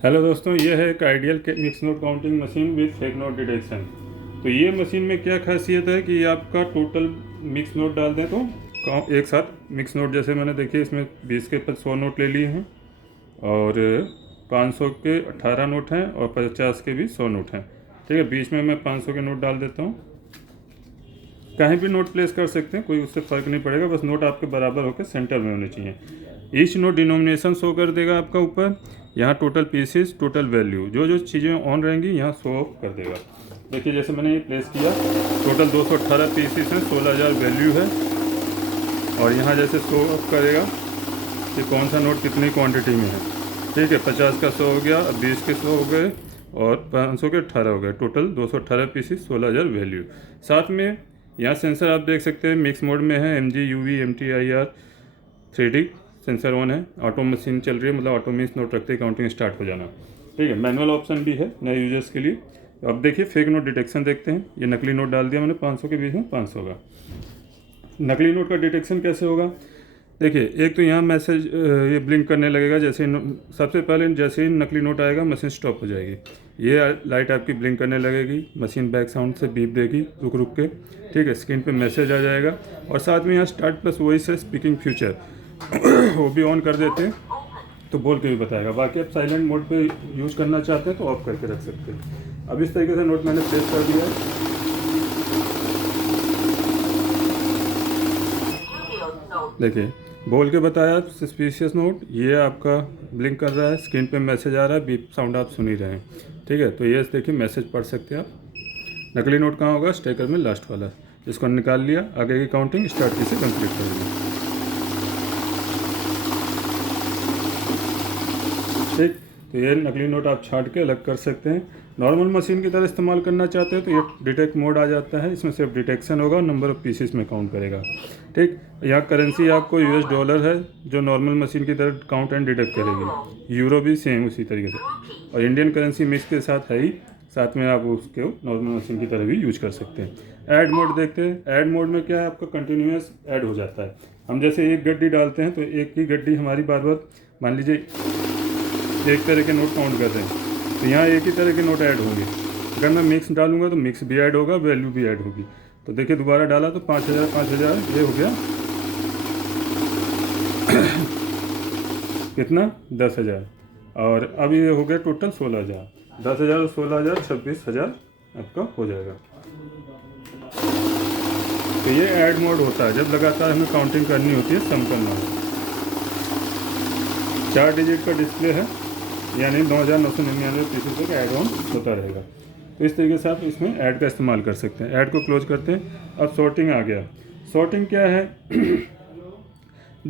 Hello दोस्तों, ये है एक ideal mix note counting machine with fake note detection. तो ये मशीन में क्या खासियत है कि आपका टोटल मिक्स नोट डाल दें तो एक साथ मिक्स नोट, जैसे मैंने देखिए इसमें 20 के 100 नोट ले लिए हैं और 500 के 18 नोट हैं और 50 के भी 100 नोट हैं। ठीक है, बीच में मैं 500 के नोट डाल देता हूँ। कहीं भी नोट प्लेस कर सकते हैं, कोई उससे फ़र्क नहीं पड़ेगा, बस नोट आपके बराबर होकर सेंटर में होने चाहिए। ईच नोट डिनोमिनेशन शो कर देगा आपका ऊपर। यहाँ टोटल पीसेस, टोटल वैल्यू, जो जो चीज़ें ऑन रहेंगी यहाँ शो ऑफ कर देगा। देखिए जैसे मैंने ये प्लेस किया, टोटल 218 पीसेस हैं, 16,000 वैल्यू है। और यहाँ जैसे शो ऑफ करेगा कि कौन सा नोट कितनी क्वांटिटी में है। ठीक है, 50 का 100 हो गया, अब 20 के 100 हो गए और 500 के 18 हो गए। Total 218 pieces, 16,000 value. साथ में यहाँ सेंसर आप देख सकते हैं मिक्स मोड में है, MG UV MTIR 3D sensor on है। ऑटो मशीन चल रही है, मतलब ऑटो मीन्स नोट रखते ही काउंटिंग स्टार्ट हो जाना। ठीक है, मैनुअल ऑप्शन भी है नए यूजर्स के लिए। अब देखिए फेक नोट डिटेक्शन देखते हैं। ये नकली नोट डाल दिया मैंने 500 के बीच में 500 का। नकली नोट का डिटेक्शन कैसे होगा? देखिए, एक तो यहाँ मैसेज ये ब्लिंक करने लगेगा। जैसे सबसे पहले जैसे ही नकली नोट आएगा मशीन स्टॉप हो जाएगी। ये लाइट आपकी ब्लिंक करने लगेगी, मशीन बैक साउंड से बीप देगी रुक रुक के। ठीक है, स्क्रीन पे मैसेज आ जाएगा और साथ में यहाँ स्टार्ट प्लस वॉइस है स्पीकिंग फ्यूचर वो भी ऑन कर देते हैं तो बोल के भी बताएगा। बाकी आप साइलेंट मोड पे यूज़ करना चाहते हैं तो ऑफ करके रख सकते हैं। अब इस तरीके से नोट मैंने प्लेस कर दिया है। देखिए बोल के बताया सस्पिशियस नोट, ये आपका ब्लिंक कर रहा है, स्क्रीन पे मैसेज आ रहा है, बीप साउंड आप सुन ही रहे हैं। ठीक है, तो ये देखिए मैसेज पढ़ सकते हैं आप। नकली नोट कहाँ होगा? स्टेकर में लास्ट वाला। इसको निकाल लिया, आगे की काउंटिंग स्टार्ट की से कंप्लीट करेंगे। ठीक, तो ये नकली नोट आप छांट के अलग कर सकते हैं। नॉर्मल मशीन की तरह इस्तेमाल करना चाहते हैं तो ये डिटेक्ट मोड आ जाता है, इसमें सिर्फ डिटेक्शन होगा, नंबर ऑफ पीसेस में काउंट करेगा। ठीक, यहाँ करेंसी आपको US डॉलर है जो नॉर्मल मशीन की तरह काउंट एंड डिटेक्ट करेगी। यूरो भी सेम उसी तरीके से, और इंडियन करेंसी मिक्स के साथ है ही। साथ में आप उसके नॉर्मल मशीन की तरह भी यूज कर सकते हैं। ऐड मोड देखते हैं। ऐड मोड में क्या है, आपका कंटिन्यूस ऐड हो जाता है। हम जैसे एक गड्डी डालते हैं तो एक ही गड्डी हमारी बार बार, मान लीजिए एक तरह के नोट काउंट कर रहे हैं तो यहाँ एक ही तरह के नोट ऐड होंगे। अगर मैं मिक्स डालूंगा तो मिक्स भी ऐड होगा, वैल्यू भी ऐड होगी। तो देखिए दोबारा डाला तो 5,000 5,000 ये हो गया कितना, 10,000। और अब ये हो गया टोटल 16,000। 10,000 और 16,000 26,000 आपका हो जाएगा। तो ये ऐड मोड होता है जब लगातार हमें काउंटिंग करनी होती है, सम करना हो। 4 डिजिट का डिस्प्ले है, यानी 9,999 पीसेस तक ऐड ऑन होता रहेगा। तो इस तरीके से आप इसमें ऐड का इस्तेमाल कर सकते हैं। ऐड को क्लोज करते हैं। अब सॉर्टिंग आ गया। सॉर्टिंग क्या है?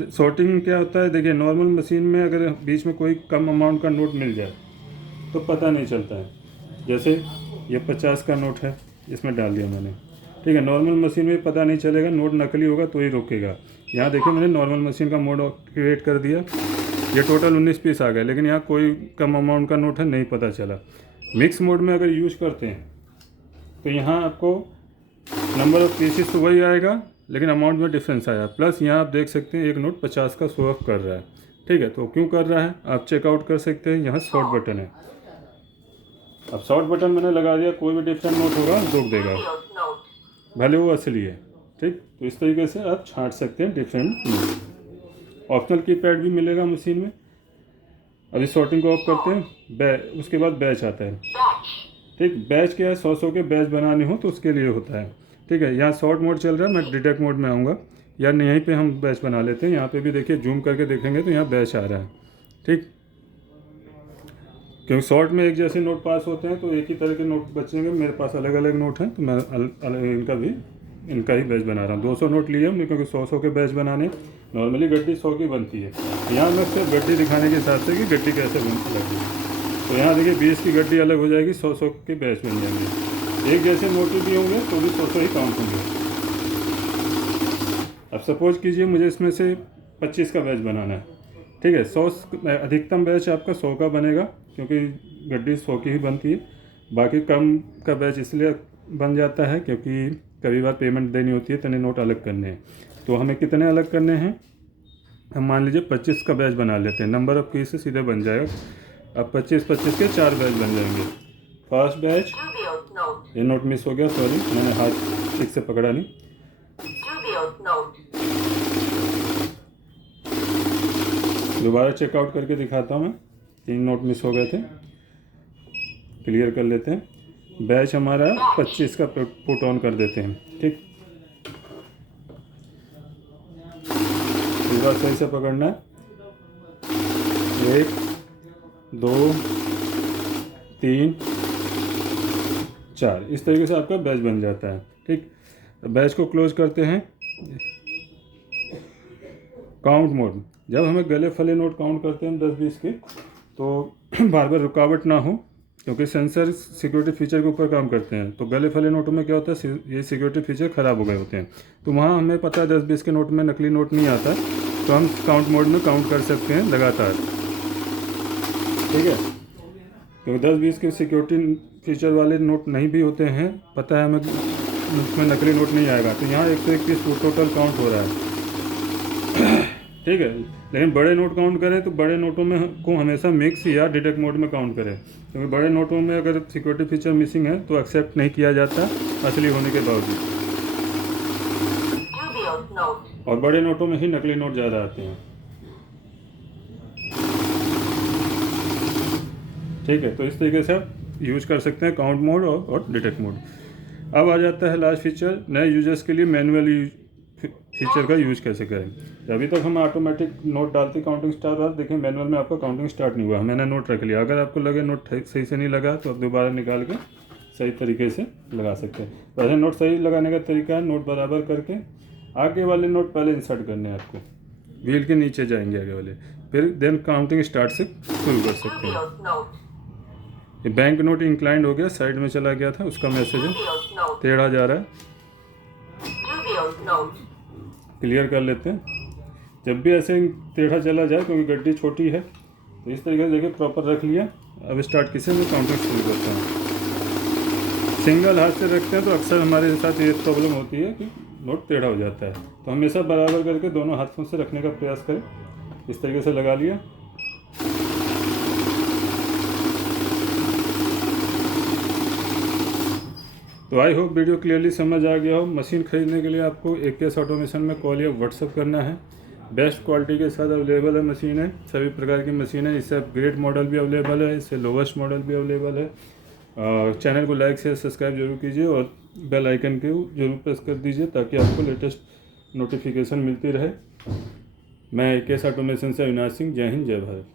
सॉर्टिंग क्या होता है? देखिए नॉर्मल मशीन में अगर बीच में कोई कम अमाउंट का नोट मिल जाए तो पता नहीं चलता है। जैसे ये 50 का नोट है, इसमें डाल दिया मैंने। ठीक है, नॉर्मल मशीन में पता नहीं चलेगा, नोट नकली होगा तो ही रोकेगा। यहाँ देखिए मैंने नॉर्मल मशीन का मोड एक्टिवेट कर दिया, ये टोटल 19 पीस आ गए, लेकिन यहाँ कोई कम अमाउंट का नोट है, नहीं पता चला। मिक्स मोड में अगर यूज करते हैं तो यहाँ आपको नंबर ऑफ पीसेस तो वही आएगा लेकिन अमाउंट में डिफरेंस आया। प्लस यहाँ आप देख सकते हैं एक नोट 50 का शो ऑफ कर रहा है। ठीक है, तो क्यों कर रहा है आप चेकआउट कर सकते हैं। यहाँ शॉर्ट बटन है। अब शॉर्ट बटन मैंने लगा दिया, कोई भी डिफरेंट नोट होगा रोक देगा, भले वो असली है। ठीक, तो इस तरीके से आप छांट सकते हैं डिफरेंट नोट। ऑप्शनल कीपैड भी मिलेगा मशीन में। अभी सॉर्टिंग को ऑफ करते हैं। उसके बाद बैच आता है। ठीक, बैच क्या है? 100 के बैच बनाने हो तो उसके लिए होता है। ठीक है, यहाँ शॉर्ट मोड चल रहा है, मैं डिटेक्ट मोड में आऊँगा। या यहीं पे हम बैच बना लेते हैं। यहाँ पे भी देखिए जूम करके देखेंगे तो यहाँ बैच आ रहा है। ठीक, क्योंकि शॉर्ट में एक जैसे नोट पास होते हैं तो एक ही तरह के नोट बचेंगे। मेरे पास अलग अलग नोट हैं तो मैं इनका ही बैच बना रहा हूँ। 200 नोट लिए हमने क्योंकि 100 के बैच बनाने। नॉर्मली गड्डी 100 की बनती है। यहाँ मैं सिर्फ गड्डी दिखाने के हिसाब से कि गड्डी कैसे बनती है। तो यहाँ देखिए 20 की गड्डी अलग हो जाएगी, 100 के बैच बन जाएंगे। एक जैसे मोटे भी होंगे तो भी 100 ही काउंट होंगे। अब सपोज कीजिए मुझे इसमें से 25 का बैच बनाना है। ठीक है, 100 अधिकतम बैच आपका 100 का बनेगा क्योंकि गड्डी 100 की ही बनती है। बाकी कम का बैच इसलिए बन जाता है क्योंकि कभी बार पेमेंट देनी होती है, इतने नोट अलग करने हैं। तो हमें कितने अलग करने हैं? हम मान लीजिए 25 का बैच बना लेते हैं। नंबर ऑफ पीस से सीधे बन जाएगा अब 25-25 के 4 बैच बन जाएंगे। फर्स्ट बैच, ये नोट मिस हो गया, सॉरी, मैंने हाथ ठीक से पकड़ा नहीं। दोबारा चेकआउट करके दिखाता हूँ मैं, 3 नोट मिस हो गए थे, क्लियर कर लेते हैं। बैच हमारा 25 का पुट ऑन कर देते हैं, ठीक। इस बार सही से पकड़ना है, 1 2 3 4, इस तरीके से आपका बैच बन जाता है, ठीक। बैच को क्लोज करते हैं। काउंट मोड, जब हमें गले फले नोट काउंट करते हैं 10-20 के, तो बार बार रुकावट ना हो, क्योंकि सेंसर सिक्योरिटी फीचर के ऊपर काम करते हैं। तो गले फले नोटों में क्या होता है, ये सिक्योरिटी फीचर ख़राब हो गए होते हैं, तो वहाँ हमें पता है 10-20 के नोट में नकली नोट नहीं आता, तो हम काउंट मोड में काउंट कर सकते हैं लगातार, ठीक है। क्योंकि 10-20 के सिक्योरिटी फीचर वाले नोट नहीं भी होते हैं, पता है हमें उसमें नकली नोट नहीं आएगा, तो यहाँ 121 टोटल काउंट हो रहा है, ठीक है। लेकिन बड़े नोट काउंट करें तो बड़े नोटों में को हमेशा मिक्स या डिटेक्ट मोड में काउंट करें, क्योंकि बड़े नोटों में अगर सिक्योरिटी फीचर मिसिंग है तो एक्सेप्ट नहीं किया जाता असली होने के बावजूद, और बड़े नोटों में ही नकली नोट ज़्यादा आते हैं, ठीक है। तो इस तरीके से आप यूज कर सकते हैं काउंट मोड और डिटेक्ट मोड। अब आ जाता है लास्ट फीचर, नए यूजर्स के लिए मैनुअल फीचर का यूज कैसे करें। अभी तक हम ऑटोमेटिक नोट डालते काउंटिंग स्टार्ट हुआ, देखिए मैनुअल में आपका काउंटिंग स्टार्ट नहीं हुआ, मैंने नोट रख लिया। अगर आपको लगे नोट सही से नहीं लगा तो आप दोबारा निकाल के सही तरीके से लगा सकते हैं। वैसे नोट सही लगाने का तरीका है, नोट बराबर करके आगे वाले नोट पहले इंसर्ट करने हैं आपको, व्हील के नीचे जाएंगे आगे वाले, फिर देन काउंटिंग स्टार्ट से शुरू कर सकते हैं। ये बैंक नोट इंक्लाइंड हो गया, साइड में चला गया था, उसका मैसेज है, टेढ़ा जा रहा है, क्लियर कर लेते हैं। जब भी ऐसे टेढ़ा चला जाए, क्योंकि गड्डी छोटी है, तो इस तरीके से देखिए प्रॉपर रख लिया। अब स्टार्ट किसे में काउंटिंग शुरू करते हैं। सिंगल हाथ से रखते हैं तो अक्सर हमारे साथ ये प्रॉब्लम होती है कि नोट टेढ़ा हो जाता है, तो हमेशा बराबर करके दोनों हाथों से रखने का प्रयास करें। इस तरीके से लगा लिया। तो आई होप वीडियो क्लियरली समझ आ गया हो। मशीन खरीदने के लिए आपको AKS ऑटोमेशन में कॉल या व्हाट्सअप करना है। बेस्ट क्वालिटी के साथ अवेलेबल है मशीन है, सभी प्रकार की मशीन है। इससे अपग्रेड मॉडल भी अवेलेबल है, इससे लोवेस्ट मॉडल भी अवेलेबल है। चैनल को लाइक शेयर सब्सक्राइब जरूर कीजिए और बेल आइकन को जरूर प्रेस कर दीजिए ताकि आपको लेटेस्ट नोटिफिकेशन मिलती रहे। मैं AKS ऑटोमेशन से अविनाश सिंह, जय हिंद जय भारत।